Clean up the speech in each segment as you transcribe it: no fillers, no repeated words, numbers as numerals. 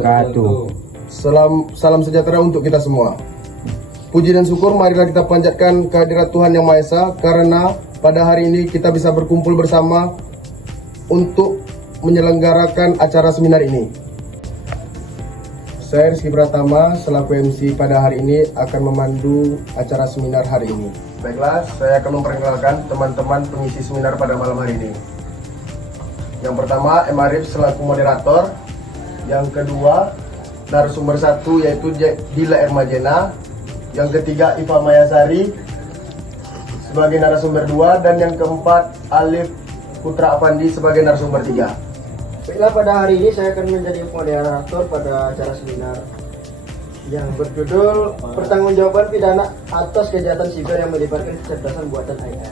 wabarakatuh. Salam sejahtera untuk kita semua. Puji dan syukur marilah kita panjatkan kehadirat Tuhan Yang Maha Esa, karena pada hari ini kita bisa berkumpul bersama untuk menyelenggarakan acara seminar ini. Saya Rizky Pratama selaku MC pada hari ini akan memandu acara seminar hari ini. Baiklah, saya akan memperkenalkan teman-teman pengisi seminar pada malam hari ini. Yang pertama, M. Arif selaku moderator. Yang kedua, narasumber 1 yaitu Dila Ermajena. Yang ketiga, Iva Mayasari sebagai narasumber 2. Dan yang keempat, Alif Putra Avandi sebagai narasumber 3. Baiklah, pada hari ini saya akan menjadi moderator pada acara seminar yang berjudul Pertanggungjawaban Pidana atas Kejahatan Siber yang melibatkan kecerdasan buatan AI.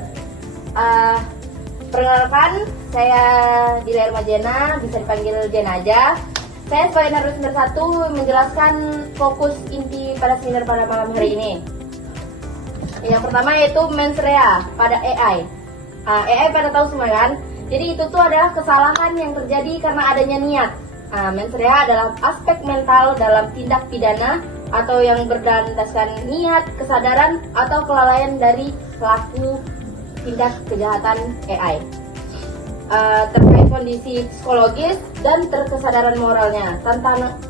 Perkenalkan, saya Dila Ermajena, bisa dipanggil Jen aja. Saya sebagai narasumber 1 menjelaskan fokus inti pada seminar pada malam hari ini. Yang pertama yaitu mens rea pada AI. AI pada tahu semua kan? Jadi itu tuh adalah kesalahan yang terjadi karena adanya niat. Mens rea adalah aspek mental dalam tindak pidana atau yang berdasarkan niat, kesadaran, atau kelalaian dari pelaku tindak kejahatan AI. Terkait kondisi psikologis dan terkesadaran moralnya.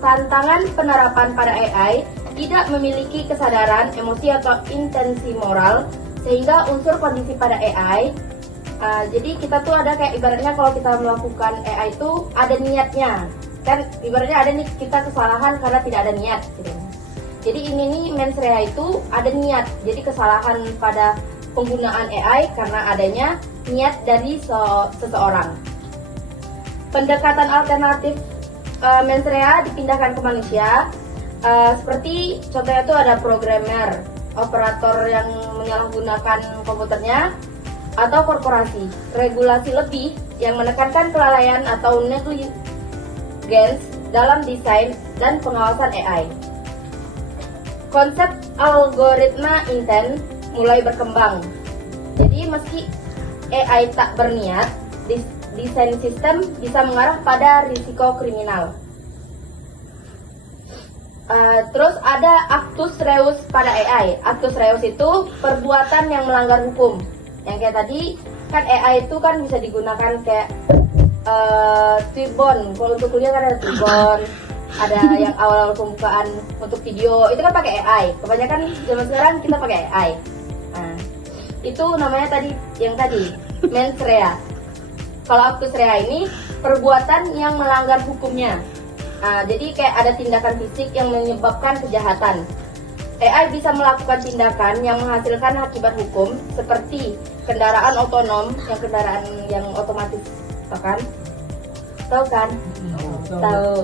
Tantangan penerapan pada AI tidak memiliki kesadaran, emosi atau intensi moral, sehingga unsur kondisi pada AI. Jadi kita tuh ada kayak ibaratnya kalau kita melakukan AI itu ada niatnya, kan ibaratnya ada nih kita kesalahan karena tidak ada niat gitu. Jadi ini nih mens rea itu ada niat, jadi kesalahan pada penggunaan AI karena adanya niat dari seseorang. Pendekatan alternatif mens rea dipindahkan ke manusia, seperti contohnya itu ada programmer, operator yang menyalahgunakan komputernya, atau korporasi. Regulasi lebih yang menekankan kelalaian atau negligence dalam desain dan pengawasan AI. Konsep algoritma intent mulai berkembang. Jadi meski AI tak berniat, desain sistem bisa mengarah pada risiko kriminal. Terus ada actus reus pada AI. Actus reus itu perbuatan yang melanggar hukum. Yang kayak tadi kan AI itu kan bisa digunakan kayak Twibon. Kalau untuk kuliah kan ada Twibon, ada yang awal pembukaan untuk video itu kan pakai AI. Kebanyakan zaman sekarang kita pakai AI. Nah, itu namanya tadi mens rea. Kalau actus rea ini perbuatan yang melanggar hukumnya. Jadi kayak ada tindakan fisik yang menyebabkan kejahatan. AI bisa melakukan tindakan yang menghasilkan akibat hukum seperti kendaraan otonom, kendaraan yang otomatis, tahu kan? Tahu.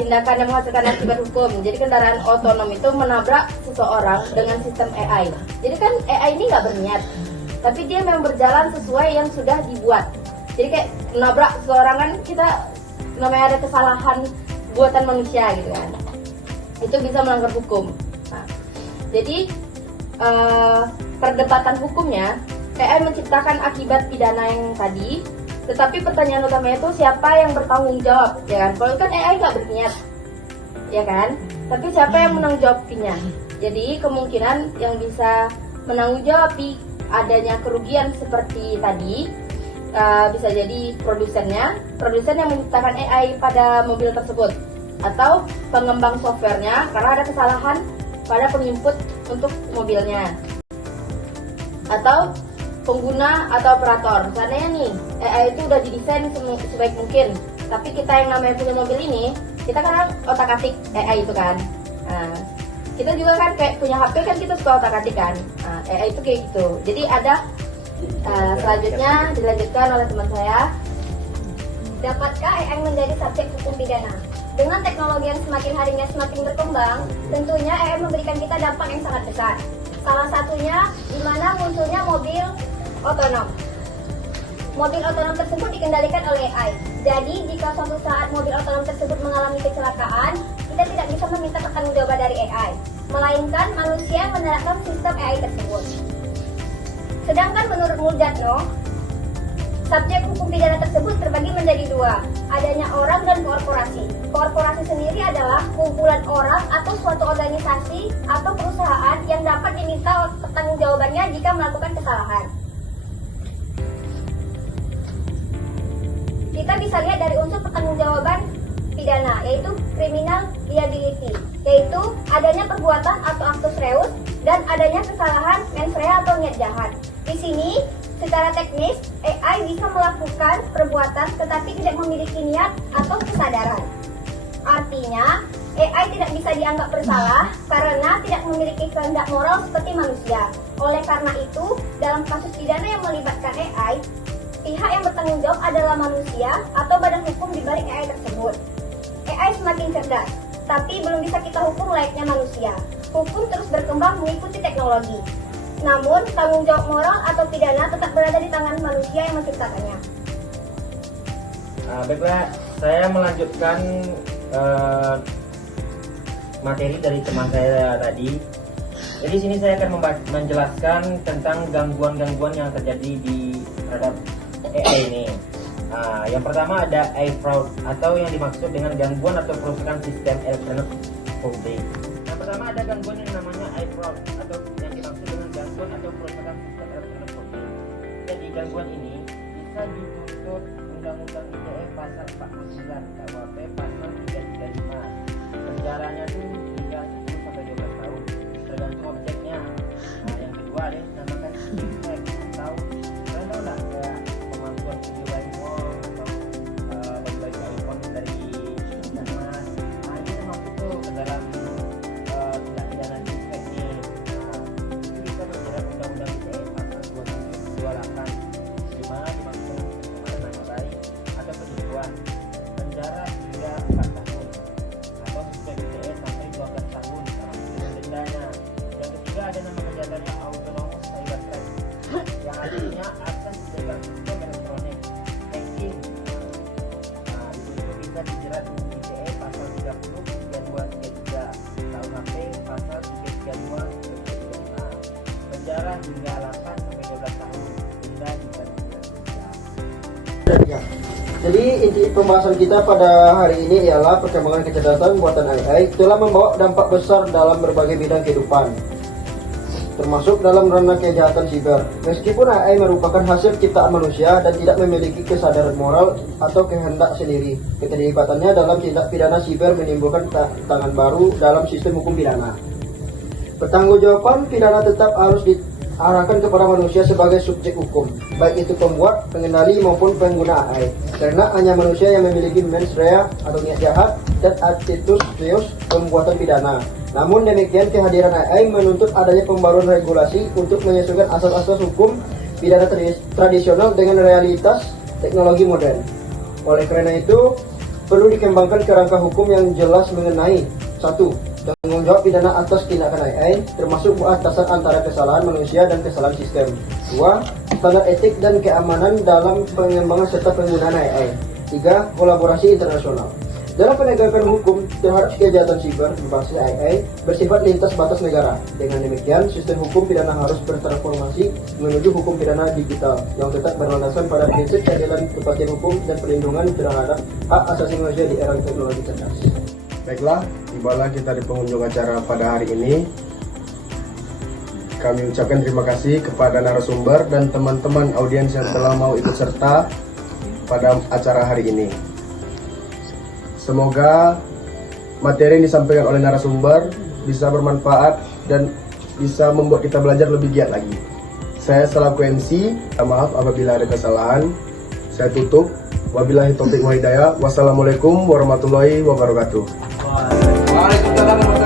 Tindakan yang menghasilkan akibat hukum. Jadi kendaraan otonom itu menabrak seseorang dengan sistem AI. Jadi kan AI ini nggak berniat, tapi dia memang berjalan sesuai yang sudah dibuat. Jadi kayak menabrak seseorang kan kita namanya ada kesalahan buatan manusia gitu kan. Itu bisa melanggar hukum. Nah, jadi perdebatan hukumnya AI menciptakan akibat pidana yang tadi, tetapi pertanyaan utamanya itu siapa yang bertanggung jawab, ya kan? Kalau kan AI nggak berniat, ya kan? Tapi siapa yang menanggung jawabnya? Jadi kemungkinan yang bisa menanggung jawab adanya kerugian seperti tadi bisa jadi produsen yang menciptakan AI pada mobil tersebut, atau pengembang softwarenya karena ada kesalahan pada penginput untuk mobilnya, atau pengguna atau operator. Misalnya nih AI itu udah didesain sebaik mungkin, tapi kita yang namanya punya mobil ini, kita kan otak atik AI itu kan. Nah, kita juga kan kayak punya HP kan kita suka otak atik kan. Nah, AI itu kayak gitu. Jadi ada selanjutnya dilanjutkan oleh teman saya. Dapatkah AI menjadi subjek hukum pidana? Dengan teknologi yang semakin harinya semakin berkembang, tentunya AI memberikan kita dampak yang sangat besar. Salah satunya di mana munculnya mobil otonom. Mobil otonom tersebut dikendalikan oleh AI. Jadi, jika suatu saat mobil otonom tersebut mengalami kecelakaan, kita tidak bisa meminta pertanggungjawaban dari AI, melainkan manusia yang menerapkan sistem AI tersebut. Sedangkan menurut Muljadno, subjek hukum pidana tersebut terbagi menjadi dua. adanya orang dan korporasi. Korporasi sendiri adalah kumpulan orang atau suatu organisasi atau perusahaan yang dapat diminta pertanggungjawabannya jika melakukan kesalahan. Kita bisa lihat dari unsur pertanggungjawaban pidana, yaitu criminal liability, yaitu adanya perbuatan atau actus reus dan adanya kesalahan mens rea atau niat jahat. Di sini, secara teknis, AI bisa melakukan perbuatan tetapi tidak memiliki niat atau kesadaran. Artinya, AI tidak bisa dianggap bersalah karena tidak memiliki kehendak moral seperti manusia. Oleh karena itu, dalam kasus pidana yang melibatkan AI, pihak yang bertanggung jawab adalah manusia atau badan hukum di balik AI tersebut. AI semakin cerdas, tapi belum bisa kita hukum layaknya manusia. Hukum terus berkembang mengikuti teknologi. Namun, tanggung jawab moral atau pidana tetap berada di tangan manusia yang menciptakannya. Baiklah, saya melanjutkan materi dari teman saya tadi. Jadi sini saya akan menjelaskan tentang gangguan-gangguan yang terjadi terhadap AI ini. Yang pertama ada AI fraud atau yang dimaksud dengan gangguan atau kerusakan sistem elektronik publik. Yang pertama ada gangguan yang namanya AI fraud atau yang dimaksud dengan gangguan atau kerusakan sistem elektronik publik. Jadi gangguan ini bisa dituntut Undang-Undang ITE pasal 49 KUHP pasal 335. Penjaranya itu hingga 10 sampai 12 tahun tergantung objeknya. Yang kedua ada yang dinamakan deepfake atau kalian tahu nggak kayak pemalsuan video dari mall atau bagi-bagi iPhone dari mas. Ini termasuk tuh ke dalam tindak pidana deepfake nih. Itu bisa menjerat Undang-Undang ITE pasal 2728 di mana dimaksud pencemaran nama baik atau penipuan, penjara hingga 4 tahun atau sistem ITE sampai 12 tahun dengan dendanya. Yang ketiga ada nama kejahatannya autonomous cyber threat yang artinya akses di dalam sistem elektronik hacking. Itu bisa dijerat ITE pasal 30, 32, 33, KUHP pasal 332, 335, penjara hingga 8 sampai 12 tahun, denda hingga 3 juta. Ya. Jadi inti pembahasan kita pada hari ini ialah perkembangan kecerdasan buatan AI telah membawa dampak besar dalam berbagai bidang kehidupan, termasuk dalam ranah kejahatan siber. Meskipun AI merupakan hasil ciptaan manusia dan tidak memiliki kesadaran moral atau kehendak sendiri, keterlibatannya dalam tindak pidana siber menimbulkan tantangan baru dalam sistem hukum pidana. Pertanggungjawaban pidana tetap harus diarahkan kepada manusia sebagai subjek hukum, baik itu pembuat, pengendali maupun pengguna AI, karena hanya manusia yang memiliki mens rea atau niat jahat dan actus reus pembuatan pidana. Namun demikian, kehadiran AI menuntut adanya pembaruan regulasi untuk menyesuaikan asas-asas hukum pidana tradisional dengan realitas teknologi modern. Oleh karena itu, perlu dikembangkan kerangka hukum yang jelas mengenai 1. Tanggung jawab pidana atas tindakan AI, termasuk batasan antara kesalahan manusia dan kesalahan sistem. 2. Standar etik dan keamanan dalam pengembangan serta penggunaan AI. 3. Kolaborasi internasional. Dalam penegakan hukum terhadap kejahatan siber berbasis AI bersifat lintas batas negara. Dengan demikian, sistem hukum pidana harus bertransformasi menuju hukum pidana digital yang tetap berlandaskan pada prinsip keadilan, kepastian hukum, dan perlindungan terhadap hak asasi manusia di era teknologi cerdas. Baiklah, tibalah kita di pengunjung acara pada hari ini. Kami ucapkan terima kasih kepada narasumber dan teman-teman audiens yang telah mau ikut serta pada acara hari ini. Semoga materi yang disampaikan oleh narasumber bisa bermanfaat dan bisa membuat kita belajar lebih giat lagi. Saya selaku MC, maaf apabila ada kesalahan. Saya tutup. Wabillahi taufiq wal hidayah. Wassalamualaikum warahmatullahi wabarakatuh. Waalaikumsalam.